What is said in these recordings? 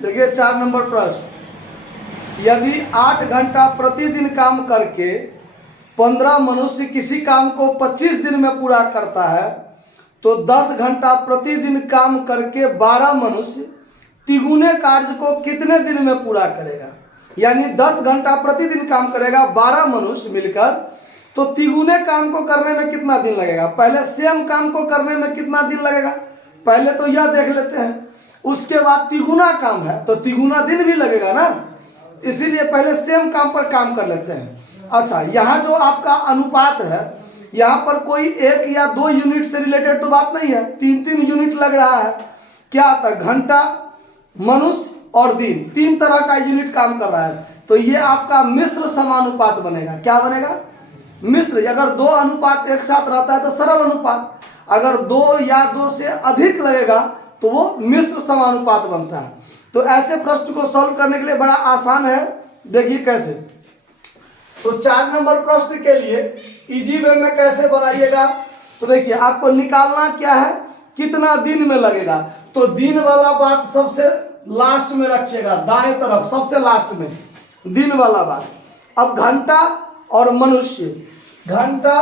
देखिए 4 नंबर प्रश्न, यदि 8 घंटा प्रतिदिन काम करके 15 मनुष्य किसी काम को 25 दिन में पूरा करता है, तो 10 घंटा प्रतिदिन काम करके 12 मनुष्य तिगुने कार्य को कितने दिन में पूरा करेगा। यानी 10 घंटा प्रतिदिन काम करेगा 12 मनुष्य मिलकर, तो तिगुने काम को करने में कितना दिन लगेगा। पहले सेम काम को करने में कितना दिन लगेगा, पहले तो यह देख लेते हैं, उसके बाद तिगुना काम है तो तिगुना दिन भी लगेगा ना, इसीलिए पहले सेम काम पर काम कर लेते हैं। अच्छा, यहाँ जो आपका अनुपात है, यहाँ पर कोई 1 या 2 यूनिट से रिलेटेड तो बात नहीं है, 3-3 यूनिट लग रहा है। क्या आता है, घंटा, मनुष्य और दिन, 3 तरह का यूनिट काम कर रहा है, तो ये आपका मिश्र समानुपात बनेगा। क्या बनेगा, मिश्र। अगर 2 अनुपात एक साथ रहता है तो सरल अनुपात, अगर 2 या 2 से अधिक लगेगा तो वो मिश्र समानुपात बनता है। तो ऐसे प्रश्न को सॉल्व करने के लिए बड़ा आसान है, देखिए कैसे। तो 4 नंबर प्रश्न के लिए इजी वे में कैसे बनाइएगा, तो देखिए आपको निकालना क्या है, कितना दिन में लगेगा। तो दिन वाला बात सबसे लास्ट में रखिएगा, दाएं तरफ सबसे लास्ट में दिन वाला बात। अब घंटा और मनुष्य, घंटा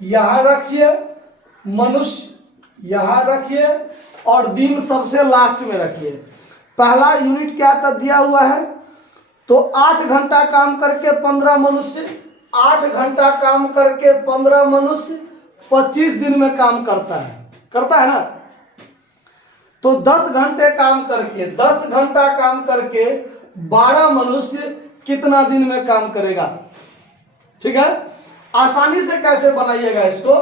यहां रखिए, मनुष्य यहां रखिए और दिन सबसे लास्ट में रखिए। पहला यूनिट क्या था दिया हुआ है, तो 8 घंटा काम करके 15 मनुष्य, 8 घंटा काम करके 15 मनुष्य 25 दिन में काम करता है ना। तो 10 घंटे काम करके, 10 घंटा काम करके 12 मनुष्य कितना दिन में काम करेगा। ठीक है, आसानी से कैसे बनाइएगा इसको,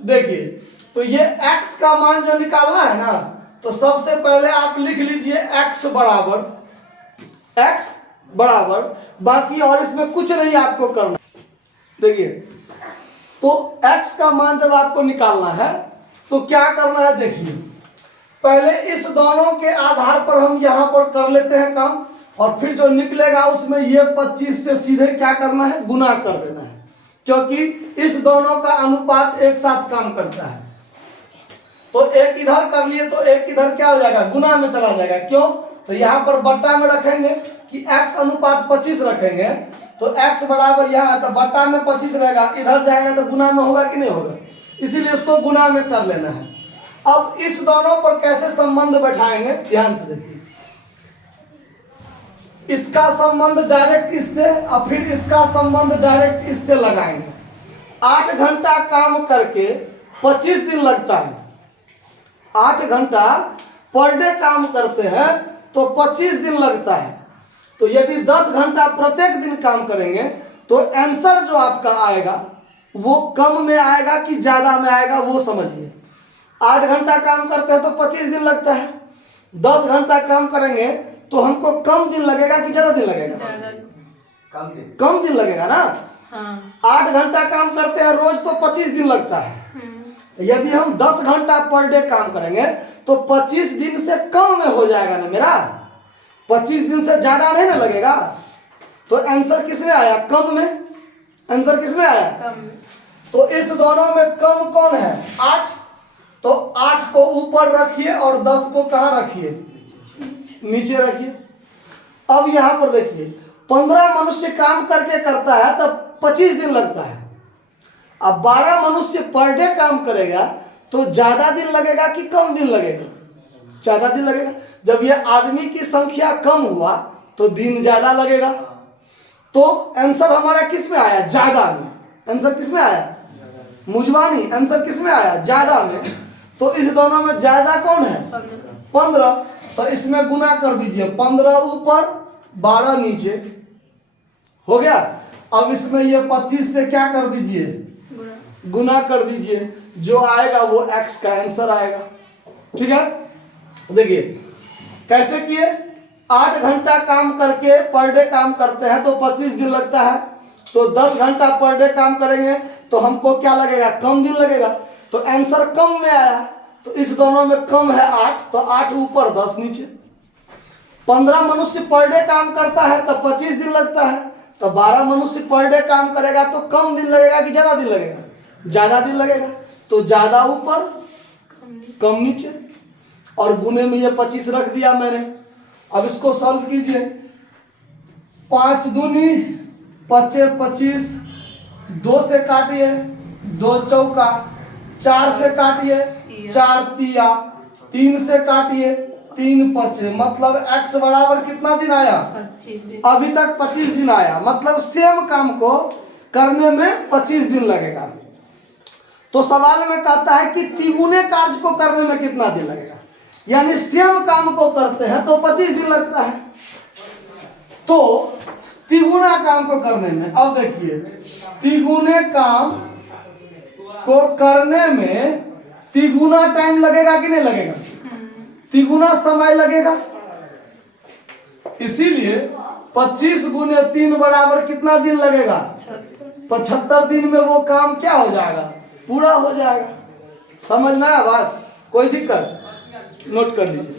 देखिए। तो ये x का मान जो निकालना है ना, तो सबसे पहले आप लिख लीजिए x बराबर, बाकी और इसमें कुछ नहीं आपको करना। देखिए, तो x का मान जब आपको निकालना है तो क्या करना है, देखिए पहले इस दोनों के आधार पर हम यहां पर कर लेते हैं काम, और फिर जो निकलेगा उसमें ये 25 से सीधे क्या करना है, गुना कर देना है, क्योंकि इस दोनों का अनुपात एक साथ काम करता है। तो एक इधर कर लिए तो एक इधर क्या हो जाएगा, गुना में चला जाएगा। क्यों, तो यहाँ पर बट्टा में रखेंगे कि x अनुपात 25 रखेंगे, तो x बराबर यहाँ है तो बट्टा में 25 रहेगा, इधर जाएंगे तो गुना में होगा कि नहीं होगा, इसीलिए इसको गुना में कर लेना है। अब इस दोनों पर कैसे संबंध बैठाएंगे, ध्यान से देखिए। इसका संबंध डायरेक्ट इससे और फिर इसका संबंध डायरेक्ट इससे लगाएंगे। 8 घंटा काम करके 25 दिन लगता है, 8 घंटा पर डे काम करते हैं तो 25 दिन लगता है। तो यदि 10 घंटा प्रत्येक दिन काम करेंगे तो आंसर जो आपका आएगा वो कम में आएगा कि ज्यादा में आएगा, वो समझिए। 8 घंटा काम करते हैं तो 25 दिन लगता है, 10 घंटा काम करेंगे तो हमको कम दिन लगेगा कि ज्यादा दिन लगेगा, कम दिन लगेगा ना। हाँ। 8 घंटा काम करते हैं रोज तो 25 दिन लगता है। यदि हम 10 घंटा पर डे काम करेंगे तो 25 दिन से कम में हो जाएगा ना मेरा, 25 दिन से ज्यादा नहीं ना लगेगा। तो आंसर किसमें आया, कम में। आंसर किसमें आया, कम में। तो इस दोनों में कम कौन है, 8। तो 8 को ऊपर रखिए और 10 को कहाँ रखिए, नीचे रखिए। अब यहां पर देखिए 15 मनुष्य काम करके करता है तब 25 दिन लगता है। अब 12 मनुष्य पर डे काम करेगा तो ज्यादा दिन लगेगा कि कम दिन लगेगा, ज्यादा दिन लगेगा। जब ये आदमी की संख्या कम हुआ तो दिन ज्यादा लगेगा। तो आंसर हमारा किस में आया, ज्यादा में। आंसर किस में आया, मुजवानी। आंसर किस में आया, ज्यादा में। तो इस दोनों में ज्यादा कौन है, 15। तो इसमें गुना कर दीजिए, 15 ऊपर 12 नीचे, हो गया। अब इसमें ये 25 से क्या कर दीजिए, गुना कर दीजिए, जो आएगा वो x का आंसर आएगा। ठीक है, देखिए कैसे किए। 8 घंटा काम करके पर डे काम करते हैं तो 25 दिन लगता है। तो 10 घंटा पर डे काम करेंगे तो हमको क्या लगेगा, कम दिन लगेगा। तो आंसर कम में आया। तो इस दोनों में कम है 8, तो 8 ऊपर 10 नीचे। 15 मनुष्य पर डे काम करता है तो 25 दिन लगता है। तो 12 मनुष्य पर डे काम करेगा तो कम दिन लगेगा कि ज्यादा दिन लगेगा, ज्यादा दिन लगेगा। तो ज्यादा ऊपर कम नीचे, और गुने में ये 25 रख दिया मैंने। अब इसको सॉल्व कीजिए। 5 दूनी 25 25, 2 से काटिए 2 चौका, 4 से काटिए 4 तिया, 3 से काटिए 3 पचे, मतलब x बराबर कितना दिन आया? 25 दिन। अभी तक 25 दिन आया, मतलब सेम काम को करने में 25 दिन लगेगा। तो सवाल में कहता है कि तिगुने कार्य को करने में कितना दिन लगेगा, यानी सेम काम को करते हैं तो 25 दिन लगता है। तो तिगुना काम को करने में, अब देखिए तिगुने काम को करने में तिगुना टाइम लगेगा कि नहीं लगेगा? तिगुना समय लगेगा। इसीलिए 25 गुने 3 बराबर कितना दिन लगेगा? 75 दिन में वो काम क्या हो जाएगा? पूरा हो जाएगा। समझना है बात? कोई दिक्कत? नोट कर लीजिए।